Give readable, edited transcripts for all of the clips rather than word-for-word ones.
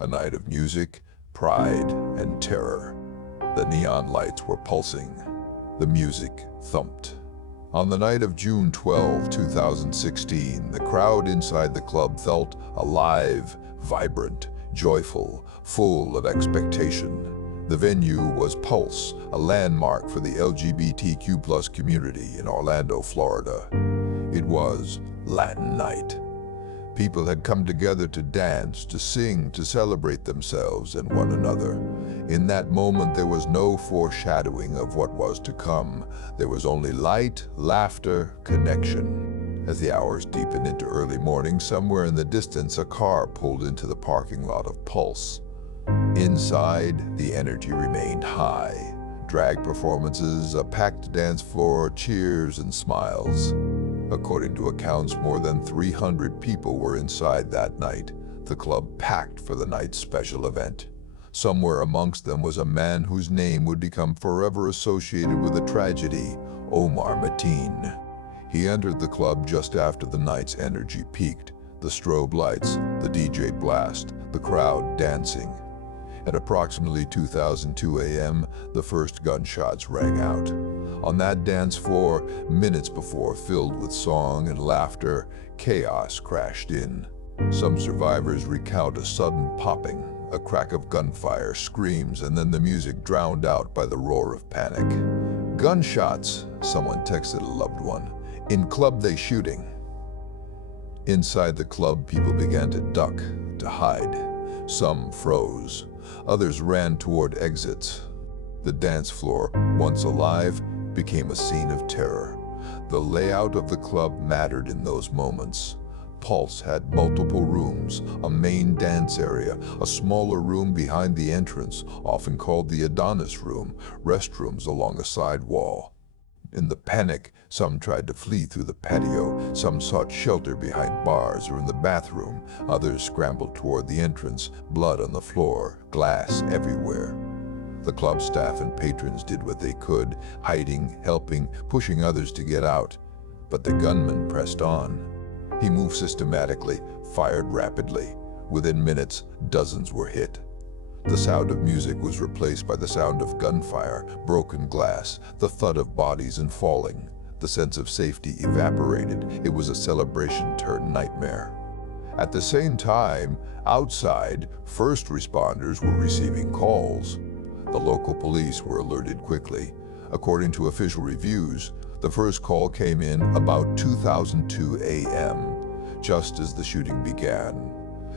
A night of music, pride, and terror. The neon lights were pulsing. The music thumped. On the night of June 12, 2016, the crowd inside the club felt alive, vibrant, joyful, full of expectation. The venue was Pulse, a landmark for the LGBTQ+ community in Orlando, Florida. It was Latin night. People had come together to dance, to sing, to celebrate themselves and one another. In that moment, there was no foreshadowing of what was to come. There was only light, laughter, connection. As the hours deepened into early morning, somewhere in the distance, a car pulled into the parking lot of Pulse. Inside, the energy remained high. Drag performances, a packed dance floor, cheers and smiles. According to accounts, more than 300 people were inside that night, the club packed for the night's special event. Somewhere amongst them was a man whose name would become forever associated with a tragedy, Omar Mateen. He entered the club just after the night's energy peaked. The strobe lights, the DJ blast, the crowd dancing. At approximately 2002 a.m., the first gunshots rang out. On that dance floor, minutes before, filled with song and laughter, chaos crashed in. Some survivors recount a sudden popping, a crack of gunfire, screams, and then the music drowned out by the roar of panic. Gunshots, someone texted a loved one. In club they shooting. Inside the club, people began to duck, to hide. Some froze. Others ran toward exits. The dance floor, once alive, became a scene of terror. The layout of the club mattered in those moments. Pulse had multiple rooms, a main dance area, a smaller room behind the entrance, often called the Adonis room, restrooms along a side wall. In the panic, some tried to flee through the patio, some sought shelter behind bars or in the bathroom, others scrambled toward the entrance, blood on the floor, glass everywhere. The club staff and patrons did what they could, hiding, helping, pushing others to get out. But the gunman pressed on. He moved systematically, fired rapidly. Within minutes, dozens were hit. The sound of music was replaced by the sound of gunfire, broken glass, the thud of bodies and falling. The sense of safety evaporated. It was a celebration turned nightmare. At the same time, outside, first responders were receiving calls. The local police were alerted quickly. According to official reviews, the first call came in about 2002 a.m., just as the shooting began.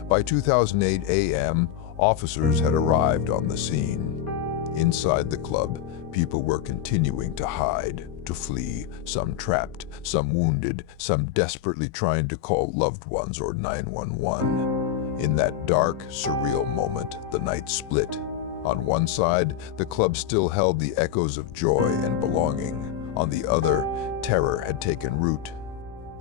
By 2008 a.m., officers had arrived on the scene. Inside the club, people were continuing to hide, to flee, some trapped, some wounded, some desperately trying to call loved ones or 911. In that dark, surreal moment, the night split. On one side, the club still held the echoes of joy and belonging. On the other, terror had taken root.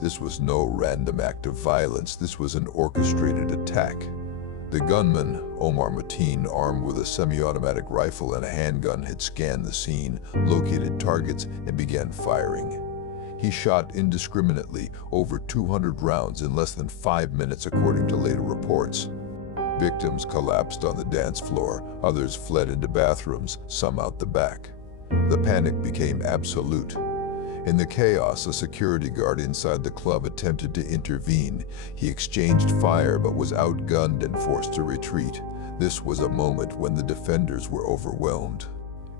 This was no random act of violence. This was an orchestrated attack. The gunman, Omar Mateen, armed with a semi-automatic rifle and a handgun, had scanned the scene, located targets, and began firing. He shot indiscriminately, over 200 rounds in less than 5 minutes, according to later reports. Victims collapsed on the dance floor, others fled into bathrooms, some out the back. The panic became absolute. In the chaos, a security guard inside the club attempted to intervene. He exchanged fire but was outgunned and forced to retreat. This was a moment when the defenders were overwhelmed.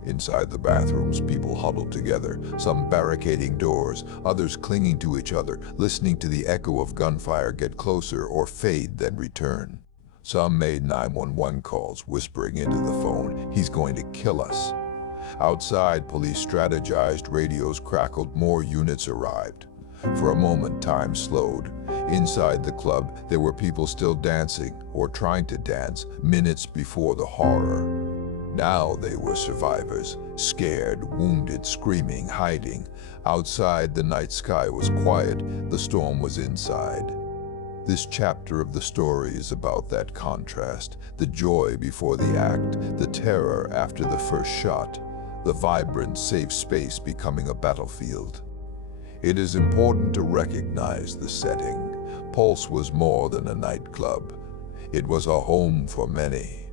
Inside the bathrooms, people huddled together, some barricading doors, others clinging to each other, listening to the echo of gunfire get closer or fade then return. Some made 911 calls, whispering into the phone, "He's going to kill us." Outside, police strategized, radios crackled, more units arrived. For a moment, time slowed. Inside the club, there were people still dancing, or trying to dance, minutes before the horror. Now they were survivors, scared, wounded, screaming, hiding. Outside, the night sky was quiet, the storm was inside. This chapter of the story is about that contrast, the joy before the act, the terror after the first shot, the vibrant, safe space becoming a battlefield. It is important to recognize the setting. Pulse was more than a nightclub. It was a home for many.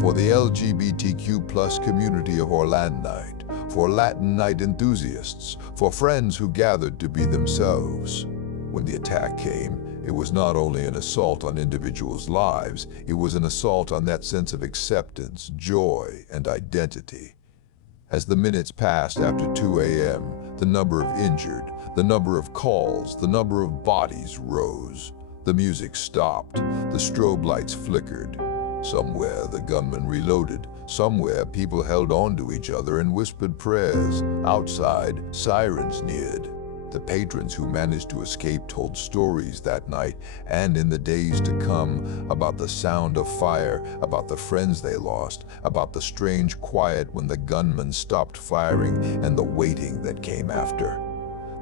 For the LGBTQ+ community of Orlando, for Latin night enthusiasts, for friends who gathered to be themselves. When the attack came, it was not only an assault on individuals' lives, it was an assault on that sense of acceptance, joy, and identity. As the minutes passed after 2 a.m., the number of injured, the number of calls, the number of bodies rose. The music stopped, the strobe lights flickered. Somewhere the gunman reloaded, somewhere people held on to each other and whispered prayers. Outside, sirens neared. The patrons who managed to escape told stories that night and in the days to come about the sound of fire, about the friends they lost, about the strange quiet when the gunman stopped firing and the waiting that came after.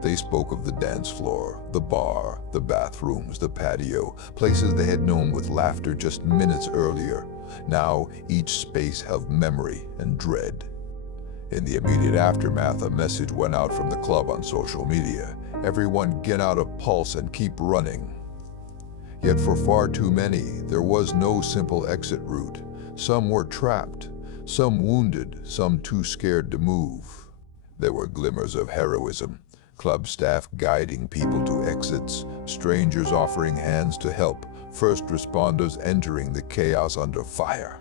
They spoke of the dance floor, the bar, the bathrooms, the patio, places they had known with laughter just minutes earlier. Now each space held memory and dread. In the immediate aftermath, a message went out from the club on social media. Everyone get out of Pulse and keep running. Yet for far too many, there was no simple exit route. Some were trapped, some wounded, some too scared to move. There were glimmers of heroism, club staff guiding people to exits, strangers offering hands to help, first responders entering the chaos under fire.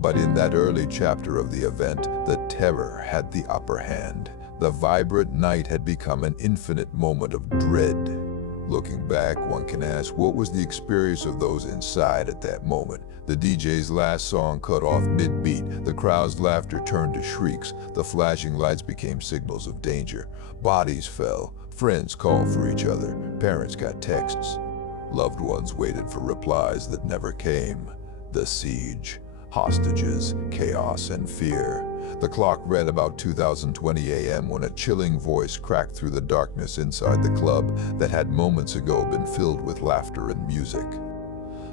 But in that early chapter of the event, the terror had the upper hand. The vibrant night had become an infinite moment of dread. Looking back, one can ask, what was the experience of those inside at that moment? The DJ's last song cut off mid-beat. The crowd's laughter turned to shrieks. The flashing lights became signals of danger. Bodies fell. Friends called for each other. Parents got texts. Loved ones waited for replies that never came. The siege. Hostages, chaos, and fear. The clock read about 2020 a.m. when a chilling voice cracked through the darkness inside the club that had moments ago been filled with laughter and music.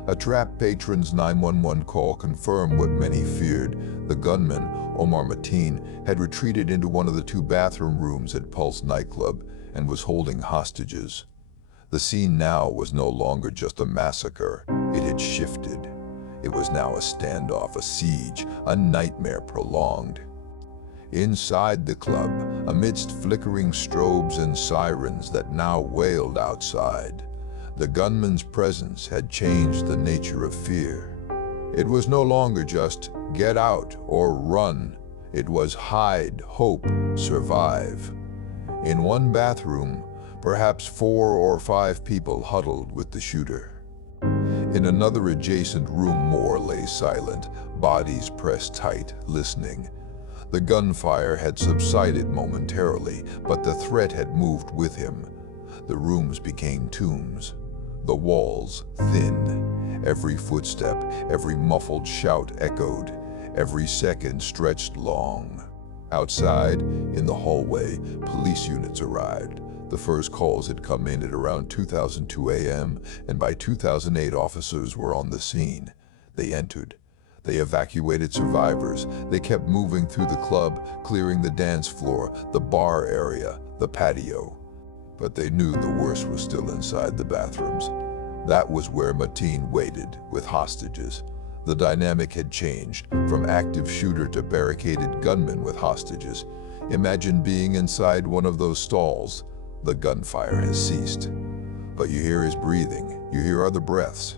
A trapped patron's 911 call confirmed what many feared. The gunman, Omar Mateen, had retreated into one of the 2 bathroom rooms at Pulse Nightclub and was holding hostages. The scene now was no longer just a massacre. It had shifted. It was now a standoff, a siege, a nightmare prolonged. Inside the club, amidst flickering strobes and sirens that now wailed outside, the gunman's presence had changed the nature of fear. It was no longer just get out or run. It was hide, hope, survive. In one bathroom, perhaps 4 or 5 people huddled with the shooter. In another adjacent room, more lay silent, bodies pressed tight, listening. The gunfire had subsided momentarily, but the threat had moved with him. The rooms became tombs, the walls thin. Every footstep, every muffled shout echoed, every second stretched long. Outside, in the hallway, police units arrived. The first calls had come in at around 2002 a.m., and by 2008 officers were on the scene. They entered. They evacuated survivors. They kept moving through the club, clearing the dance floor, the bar area, the patio. But they knew the worst was still inside the bathrooms. That was where Mateen waited, with hostages. The dynamic had changed, from active shooter to barricaded gunman with hostages. Imagine being inside one of those stalls. The gunfire has ceased, but you hear his breathing, you hear other breaths,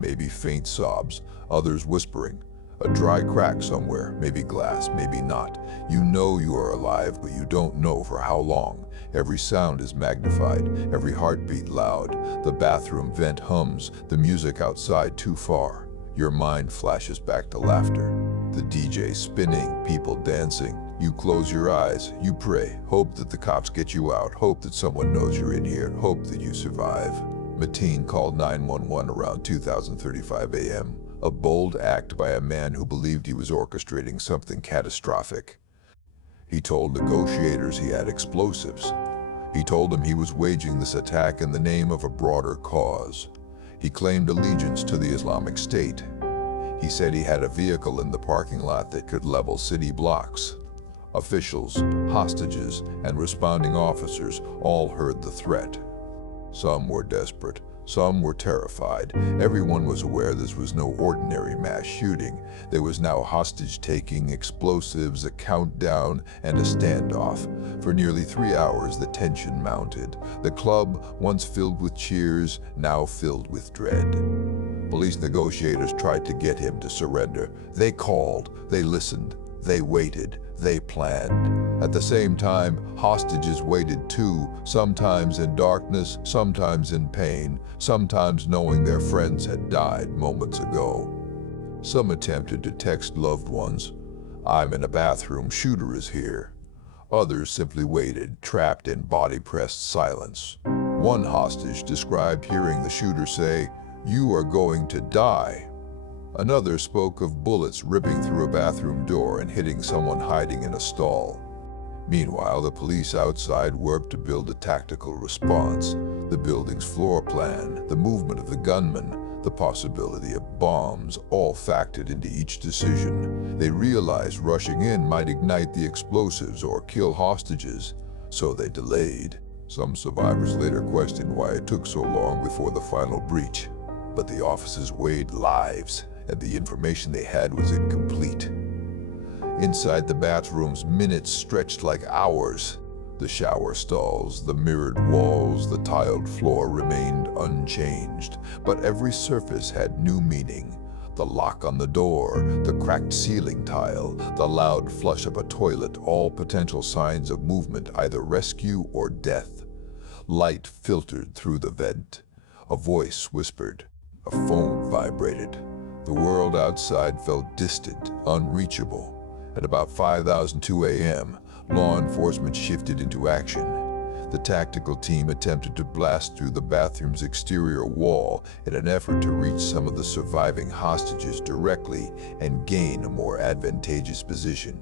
maybe faint sobs, others whispering, a dry crack somewhere, maybe glass, maybe not. You know you are alive, but you don't know for how long. Every sound is magnified, every heartbeat loud. The bathroom vent hums, the music outside too far. Your mind flashes back to laughter. The DJ spinning, people dancing. You close your eyes, you pray, hope that the cops get you out, hope that someone knows you're in here, hope that you survive. Mateen called 911 around 2035 a.m., a bold act by a man who believed he was orchestrating something catastrophic. He told negotiators he had explosives. He told them he was waging this attack in the name of a broader cause. He claimed allegiance to the Islamic State. He said he had a vehicle in the parking lot that could level city blocks. Officials, hostages, and responding officers all heard the threat. Some were desperate, Some were terrified. Everyone was aware this was no ordinary mass shooting. There was now hostage-taking, explosives, a countdown, and a standoff. For nearly 3 hours, the tension mounted. The club, once filled with cheers, now filled with dread. Police negotiators tried to get him to surrender. They called, they listened, they waited, they planned. At the same time, hostages waited too, sometimes in darkness, sometimes in pain, sometimes knowing their friends had died moments ago. Some attempted to text loved ones, "I'm in a bathroom, shooter is here." Others simply waited, trapped in body-pressed silence. One hostage described hearing the shooter say, "You are going to die." Another spoke of bullets ripping through a bathroom door and hitting someone hiding in a stall. Meanwhile, the police outside worked to build a tactical response. The building's floor plan, the movement of the gunman, the possibility of bombs, all factored into each decision. They realized rushing in might ignite the explosives or kill hostages, so they delayed. Some survivors later questioned why it took so long before the final breach. But the officers weighed lives, and the information they had was incomplete. Inside the bathrooms, minutes stretched like hours. The shower stalls, the mirrored walls, the tiled floor remained unchanged, but every surface had new meaning. The lock on the door, the cracked ceiling tile, the loud flush of a toilet, all potential signs of movement, either rescue or death. Light filtered through the vent. A voice whispered. A phone vibrated. The world outside felt distant, unreachable. At about 5:02 a.m., law enforcement shifted into action. The tactical team attempted to blast through the bathroom's exterior wall in an effort to reach some of the surviving hostages directly and gain a more advantageous position.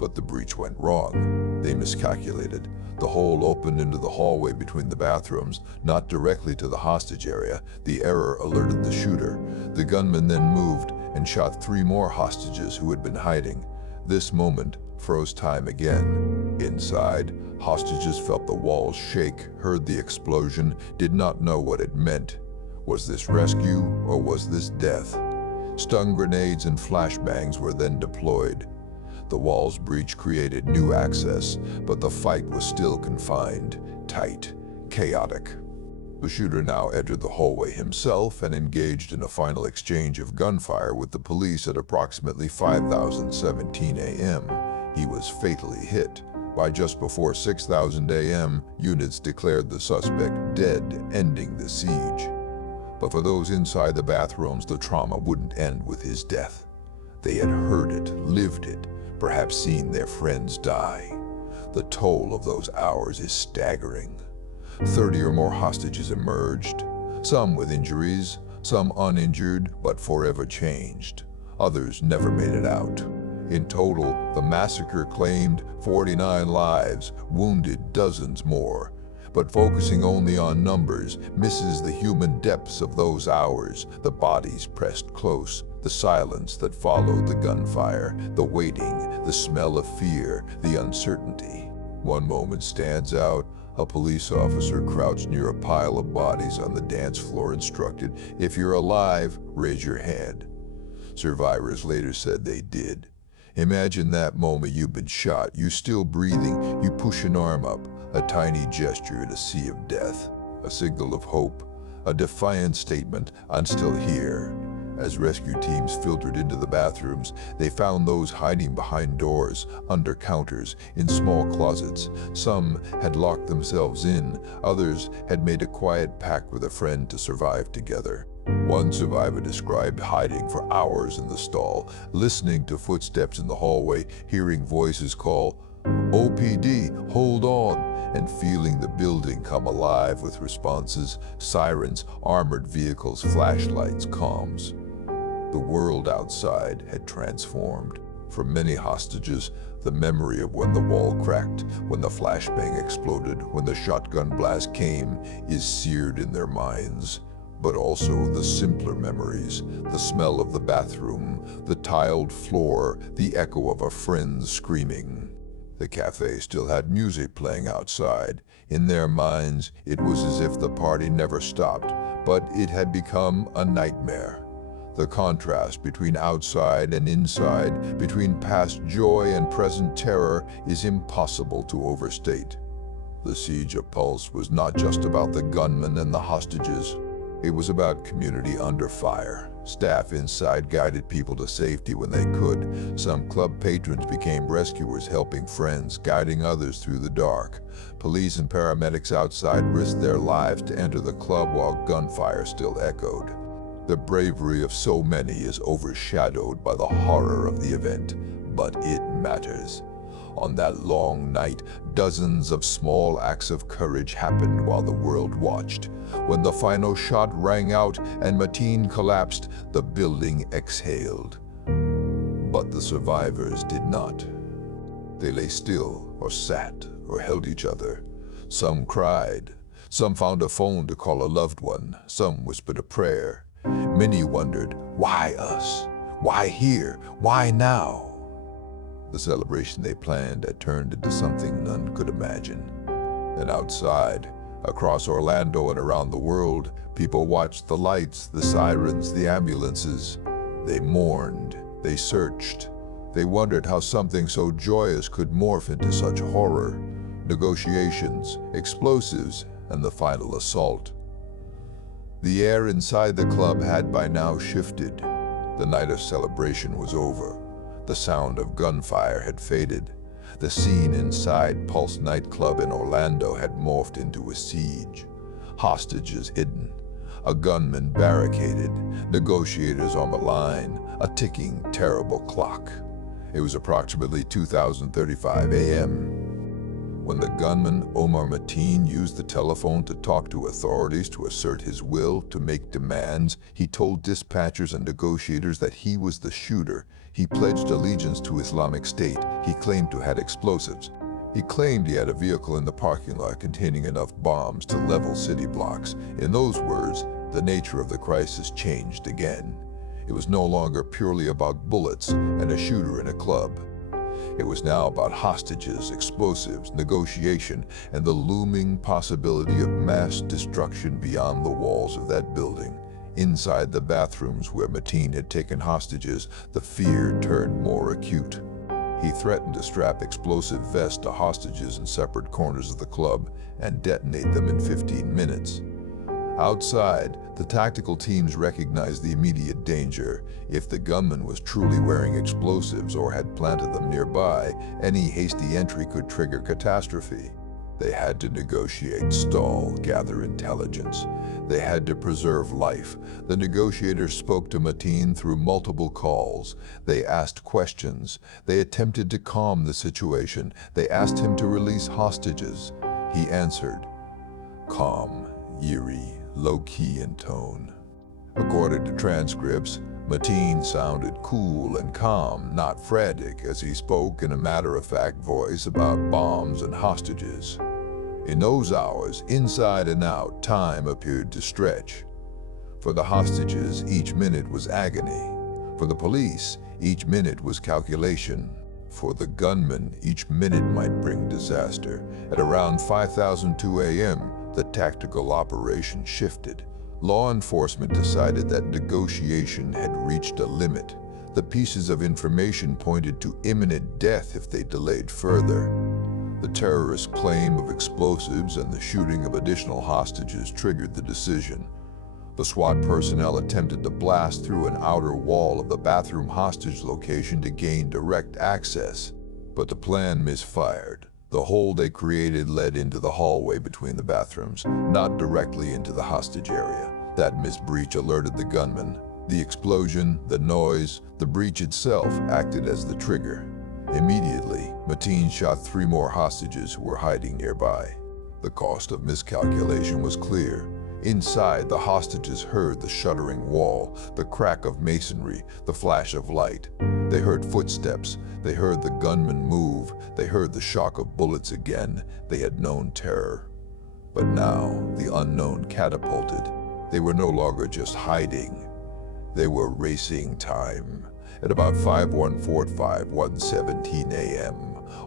But the breach went wrong. They miscalculated. The hole opened into the hallway between the bathrooms, not directly to the hostage area. The error alerted the shooter. The gunman then moved and shot 3 more hostages who had been hiding. This moment froze time again. Inside, hostages felt the walls shake, heard the explosion, did not know what it meant. Was this rescue or was this death? Stun grenades and flashbangs were then deployed. The wall's breach created new access, but the fight was still confined, tight, chaotic. The shooter now entered the hallway himself and engaged in a final exchange of gunfire with the police at approximately 5:17 a.m. He was fatally hit. By just before 6:00 a.m., units declared the suspect dead, ending the siege. But for those inside the bathrooms, the trauma wouldn't end with his death. They had heard it, lived it, perhaps seen their friends die. The toll of those hours is staggering. 30 or more hostages emerged, some with injuries, some uninjured but forever changed. Others never made it out. In total, the massacre claimed 49 lives, wounded dozens more. But focusing only on numbers misses the human depths of those hours, the bodies pressed close, the silence that followed the gunfire, the waiting, the smell of fear, the uncertainty. One moment stands out. A police officer crouched near a pile of bodies on the dance floor instructed, "If you're alive, raise your hand." Survivors later said they did. Imagine that moment. You've been shot, you still breathing, you push an arm up, a tiny gesture in a sea of death, a signal of hope, a defiant statement, "I'm still here." As rescue teams filtered into the bathrooms, they found those hiding behind doors, under counters, in small closets. Some had locked themselves in, others had made a quiet pact with a friend to survive together. One survivor described hiding for hours in the stall, listening to footsteps in the hallway, hearing voices call, "OPD, hold on," and feeling the building come alive with responses, sirens, armored vehicles, flashlights, comms. The world outside had transformed. For many hostages, the memory of when the wall cracked, when the flashbang exploded, when the shotgun blast came, is seared in their minds. But also the simpler memories, the smell of the bathroom, the tiled floor, the echo of a friend screaming. The cafe still had music playing outside. In their minds, it was as if the party never stopped, but it had become a nightmare. The contrast between outside and inside, between past joy and present terror, is impossible to overstate. The siege of Pulse was not just about the gunmen and the hostages. It was about community under fire. Staff inside guided people to safety when they could. Some club patrons became rescuers, helping friends, guiding others through the dark. Police and paramedics outside risked their lives to enter the club while gunfire still echoed. The bravery of so many is overshadowed by the horror of the event, but it matters. On that long night, dozens of small acts of courage happened while the world watched. When the final shot rang out and Mateen collapsed, the building exhaled. But the survivors did not. They lay still, or sat, or held each other. Some cried. Some found a phone to call a loved one. Some whispered a prayer. Many wondered, why us? Why here? Why now? The celebration they planned had turned into something none could imagine. And outside, across Orlando and around the world, people watched the lights, the sirens, the ambulances. They mourned, they searched. They wondered how something so joyous could morph into such horror. Negotiations, explosives, and the final assault. The air inside the club had by now shifted. The night of celebration was over. The sound of gunfire had faded. The scene inside Pulse Nightclub in Orlando had morphed into a siege. Hostages hidden, a gunman barricaded, negotiators on the line, a ticking, terrible clock. It was approximately 20:35 a.m. when the gunman Omar Mateen used the telephone to talk to authorities to assert his will, to make demands. He told dispatchers and negotiators that he was the shooter. He pledged allegiance to Islamic State. He claimed to have explosives. He claimed he had a vehicle in the parking lot containing enough bombs to level city blocks. In those words, the nature of the crisis changed again. It was no longer purely about bullets and a shooter in a club. It was now about hostages, explosives, negotiation, and the looming possibility of mass destruction beyond the walls of that building. Inside the bathrooms where Mateen had taken hostages, the fear turned more acute. He threatened to strap explosive vests to hostages in separate corners of the club and detonate them in 15 minutes. Outside, the tactical teams recognized the immediate danger. If the gunman was truly wearing explosives or had planted them nearby, any hasty entry could trigger catastrophe. They had to negotiate, stall, gather intelligence. They had to preserve life. The negotiators spoke to Mateen through multiple calls. They asked questions. They attempted to calm the situation. They asked him to release hostages. He answered, calm, eerie, low-key in tone. According to transcripts, Mateen sounded cool and calm, not frantic, as he spoke in a matter-of-fact voice about bombs and hostages. In those hours, inside and out, time appeared to stretch. For the hostages, each minute was agony. For the police, each minute was calculation. For the gunmen, each minute might bring disaster. At around 5:02 a.m., the tactical operation shifted. Law enforcement decided that negotiation had reached a limit. The pieces of information pointed to imminent death if they delayed further. The terrorist claim of explosives and the shooting of additional hostages triggered the decision. The SWAT personnel attempted to blast through an outer wall of the bathroom hostage location to gain direct access, but the plan misfired. The hole they created led into the hallway between the bathrooms, not directly into the hostage area. That missed breach alerted the gunman. The explosion, the noise, the breach itself acted as the trigger. Immediately, Mateen shot 3 more hostages who were hiding nearby. The cost of miscalculation was clear. Inside, the hostages heard the shuddering wall, the crack of masonry, the flash of light. They heard footsteps. They heard the gunman move. They heard the shock of bullets again. They had known terror. But now, the unknown catapulted. They were no longer just hiding. They were racing time. At about 1:17 a.m.,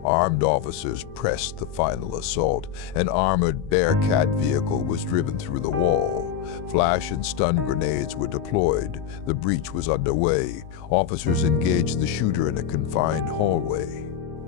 armed officers pressed the final assault. An armored Bearcat vehicle was driven through the wall. Flash and stun grenades were deployed. The breach was underway. Officers engaged the shooter in a confined hallway.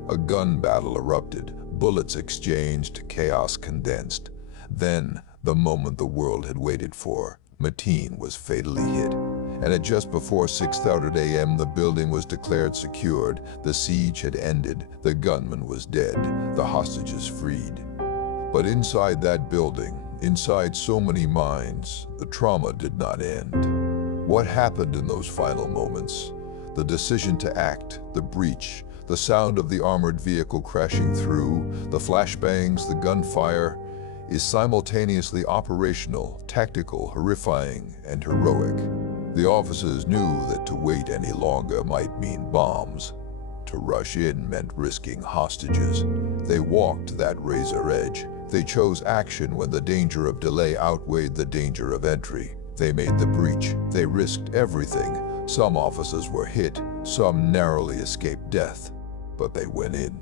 A gun battle erupted. Bullets exchanged. Chaos condensed. Then, the moment the world had waited for, Mateen was fatally hit. And at just before 6:30 a.m., the building was declared secured. The siege had ended. The gunman was dead. The hostages freed. But inside that building, inside so many minds, the trauma did not end. What happened in those final moments? The decision to act, the breach, the sound of the armored vehicle crashing through, the flashbangs, the gunfire, is simultaneously operational, tactical, horrifying, and heroic. The officers knew that to wait any longer might mean bombs. To rush in meant risking hostages. They walked that razor edge. They chose action when the danger of delay outweighed the danger of entry. They made the breach. They risked everything. Some officers were hit. Some narrowly escaped death. But they went in.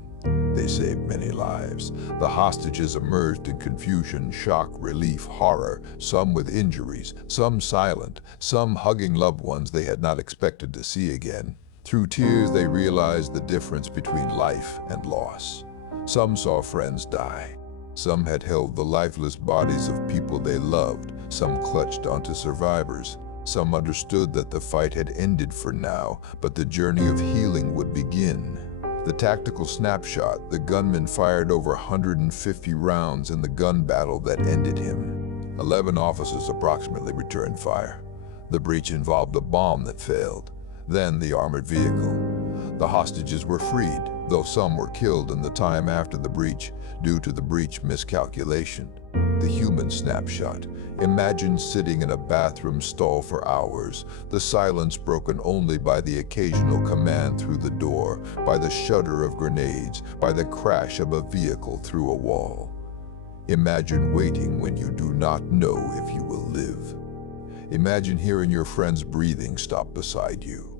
They saved many lives. The hostages emerged in confusion, shock, relief, horror, some with injuries, some silent, some hugging loved ones they had not expected to see again. Through tears, they realized the difference between life and loss. Some saw friends die. Some had held the lifeless bodies of people they loved. Some clutched onto survivors. Some understood that the fight had ended for now, but the journey of healing would begin. The tactical snapshot: the gunman fired over 150 rounds in the gun battle that ended him. 11 officers approximately returned fire. The breach involved a bomb that failed. Then the armored vehicle. The hostages were freed, though some were killed in the time after the breach due to the breach miscalculation. The human snapshot. Imagine sitting in a bathroom stall for hours, the silence broken only by the occasional command through the door, by the shudder of grenades, by the crash of a vehicle through a wall. Imagine waiting when you do not know if you will live. Imagine hearing your friend's breathing stop beside you.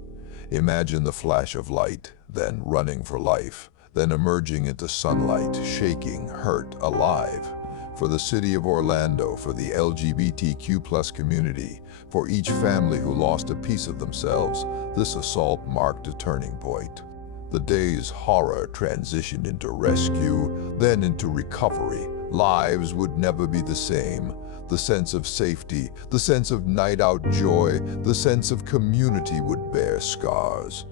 Imagine the flash of light, then running for life, then emerging into sunlight, shaking, hurt, alive. For the city of Orlando, for the LGBTQ+ community, for each family who lost a piece of themselves, this assault marked a turning point. The day's horror transitioned into rescue, then into recovery. Lives would never be the same. The sense of safety, the sense of night-out joy, the sense of community would bear scars.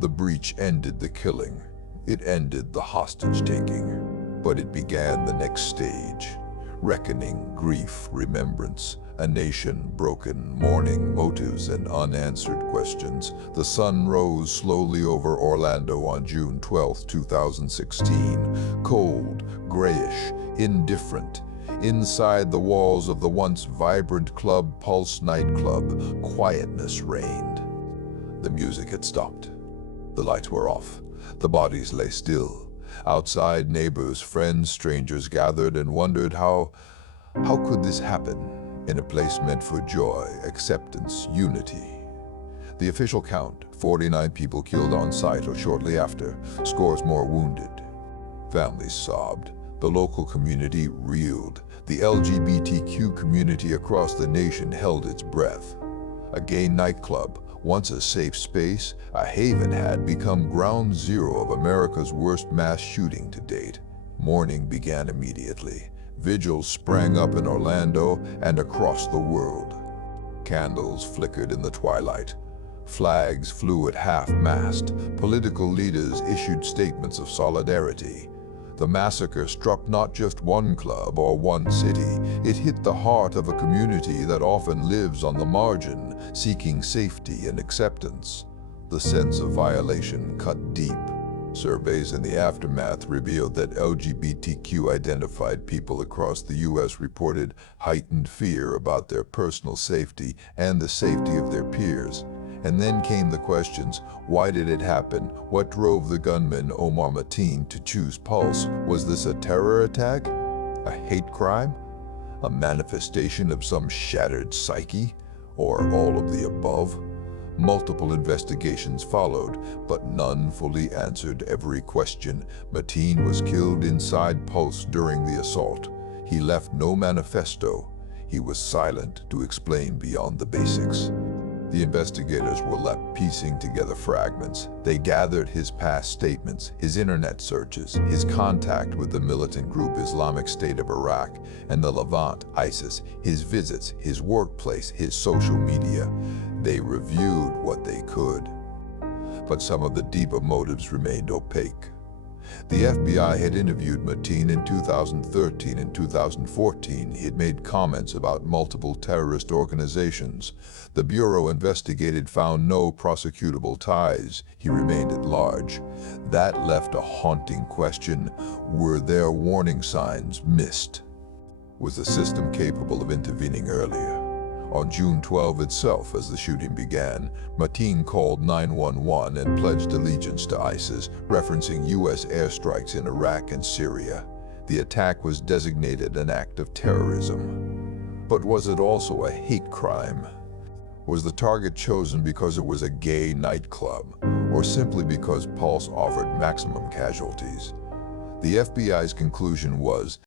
The breach ended the killing. It ended the hostage-taking. But it began the next stage. Reckoning, grief, remembrance, a nation broken, mourning, motives, and unanswered questions. The sun rose slowly over Orlando on June 12, 2016. Cold, grayish, indifferent. Inside the walls of the once vibrant club Pulse Nightclub, quietness reigned. The music had stopped. The lights were off. The bodies lay still. Outside, neighbors, friends, strangers gathered and wondered how could this happen in a place meant for joy, acceptance, unity. The official count: 49 people killed on site or shortly after, scores more wounded. Families sobbed. The local community reeled. The LGBTQ community across the nation held its breath. A gay nightclub, once a safe space, a haven, had become ground zero of America's worst mass shooting to date. Mourning began immediately. Vigils sprang up in Orlando and across the world. Candles flickered in the twilight. Flags flew at half-mast. Political leaders issued statements of solidarity. The massacre struck not just one club or one city. It hit the heart of a community that often lives on the margin, seeking safety and acceptance. The sense of violation cut deep. Surveys in the aftermath revealed that LGBTQ-identified people across the U.S. reported heightened fear about their personal safety and the safety of their peers. And then came the questions: why did it happen? What drove the gunman, Omar Mateen, to choose Pulse? Was this a terror attack? A hate crime? A manifestation of some shattered psyche? Or all of the above? Multiple investigations followed, but none fully answered every question. Mateen was killed inside Pulse during the assault. He left no manifesto. he was silent to explain beyond the basics. The investigators were left piecing together fragments. They gathered his past statements, his internet searches, his contact with the militant group Islamic State of Iraq and the Levant, ISIS, his visits, his workplace, his social media. They reviewed what they could. But some of the deeper motives remained opaque. The FBI had interviewed Mateen in 2013 and 2014. He had made comments about multiple terrorist organizations. The Bureau investigated, found no prosecutable ties. He remained at large. That left a haunting question. Were there warning signs missed? Was the system capable of intervening earlier? On June 12 itself, as the shooting began, Mateen called 911 and pledged allegiance to ISIS, referencing U.S. airstrikes in Iraq and Syria. The attack was designated an act of terrorism. But was it also a hate crime? Was the target chosen because it was a gay nightclub, or simply because Pulse offered maximum casualties? The FBI's conclusion was